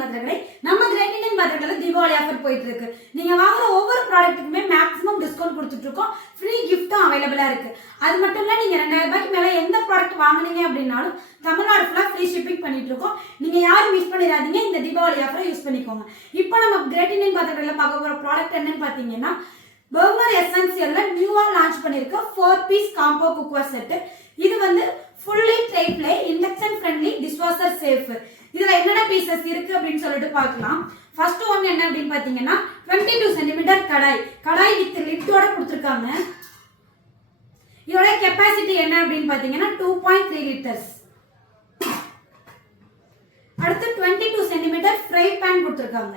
பாத்திரக்கடை. நம்ம great Indian பாத்திரக்கடையில Deepavali offer போயிட்டு இருக்கு. நீங்க வாங்குற ஒவ்வொரு ப்ராடக்ட்டுக்குமே மேக்ஸிமம் டிஸ்கவுண்ட் கொடுத்துட்டு இருக்கோம். ஃப்ரீ கிஃப்ட்டும் அவைலபிளா இருக்கு. அது மட்டும் இல்ல, நீங்க 2000 ரூபாய்க்கு மேல எந்த ப்ராடக்ட் வாங்குனீங்க அப்படின்னாலும் தமிழ்நாடு ஃபுல்லா ஃப்ரீ ஷிப்பிங் பண்ணிட்டு இருக்கோம். நீங்க யாரும் மிஸ் பண்ணிடாதீங்க, இந்த தீபாவளி ஆஃபரை யூஸ் பண்ணிக்கோங்க. இப்போ நம்ம கிரேட் இண்டியன் பாத்திரக்கடையில பார்க்க போற ப்ராடக்ட் என்னன்னு பாத்தீங்கன்னா, பர்கர் எசென்சியல்ல நியூவா லான்ச் பண்ணிருக்க 4 பீஸ் காம்போ குக்வேர் செட். இது வந்து fully try play, induction friendly, dishwasher safe. இதுல என்னென்ன பீசஸ் இருக்கு அப்படின்னு சொல்லிட்டு பார்க்கலாம். ஃபர்ஸ்ட் ஒன் என்ன அப்படின்னு பாத்தீங்கன்னா 22 சென்டிமீட்டர் கடாய் வித் லிட்டோட கொடுத்துருக்காங்க. இதோட கெப்பாசிட்டி என்ன அப்படின்னு பாத்தீங்கன்னா 2.3 லிட்டர்ஸ். அடுத்து 22 சென்டிமீட்டர் ஃப்ரை பேன் கொடுத்துருக்காங்க.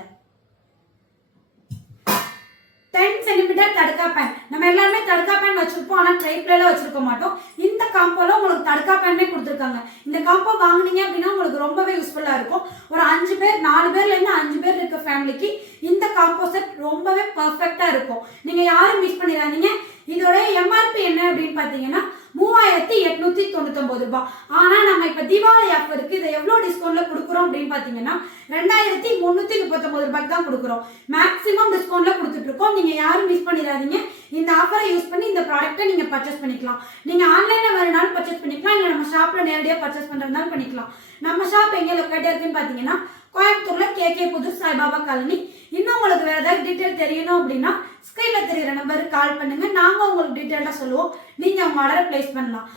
10 சென்டிமீட்டர் தடுக்கா பேன். நம்ம எல்லாருமே தடுக்கா பேன் வச்சிருப்போம், ஆனா ட்ரை பிளேல வச்சிருக்க மாட்டோம். இந்த காம்போல உங்களுக்கு தடுக்கா பேனே கொடுத்துருக்காங்க. இந்த காம்போ வாங்குனீங்க அப்படின்னா உங்களுக்கு ரொம்பவே யூஸ்ஃபுல்லா இருக்கும். ஒரு 5 பேர் 4 பேர்ல இருந்து 5 பேர் இருக்க ஃபேமிலிக்கு இந்த காம்போ செட் ரொம்பவே பெர்ஃபெக்ட்டா இருக்கும். நீங்க யாரும் மிஸ் பண்ணிடாதீங்க. இதோட எம்ஆர்பி என்ன அப்படின்னு பாத்தீங்கன்னா 3899 ரூபாய். ஆனா நம்ம இப்ப தீபாவளி ஆஃபருக்கு இதை எவ்வளவு டிஸ்கவுண்ட்ல கொடுக்குறோம் அப்படின்னு பாத்தீங்கன்னா 2339 ரூபாய்க்கு தான் கொடுக்குறோம். மேக்ஸிமம் டிஸ்கவுண்ட்ல கொடுத்துட்டு இருக்கோம். நீங்க யாரும் மிஸ் பண்ணிடாதீங்க. இந்த ஆஃபரை யூஸ் பண்ணி இந்த ப்ராடக்ட்டை நீங்க பர்ச்சேஸ் பண்ணிக்கலாம். நீங்க ஆன்லைன்ல வேணும்னாலும் பர்ச்சேஸ் பண்ணிக்கலாம், இல்ல நம்ம ஷாப்ல நேரடியா பர்ச்சேஸ் பண்றதுனாலும் பண்ணிக்கலாம். நம்ம ஷாப் எங்க லொக்கேட் இருக்குன்னு பாத்தீங்கன்னா கோயம்புத்தூர்ல கேகே புதூர் சாய்பாபா காலனி. இன்னும் உங்களுக்கு வேற ஏதாவது டீடைல் தெரியணும் அப்படின்னா ஸ்கிரீன்ல தெரியுற நம்பருக்கு கால் பண்ணுங்க. நாங்க உங்களுக்கு டீடைலா சொல்லுவோம். நீங்க உங்க ஆர்டரை பிளேஸ் பண்ணலாம்.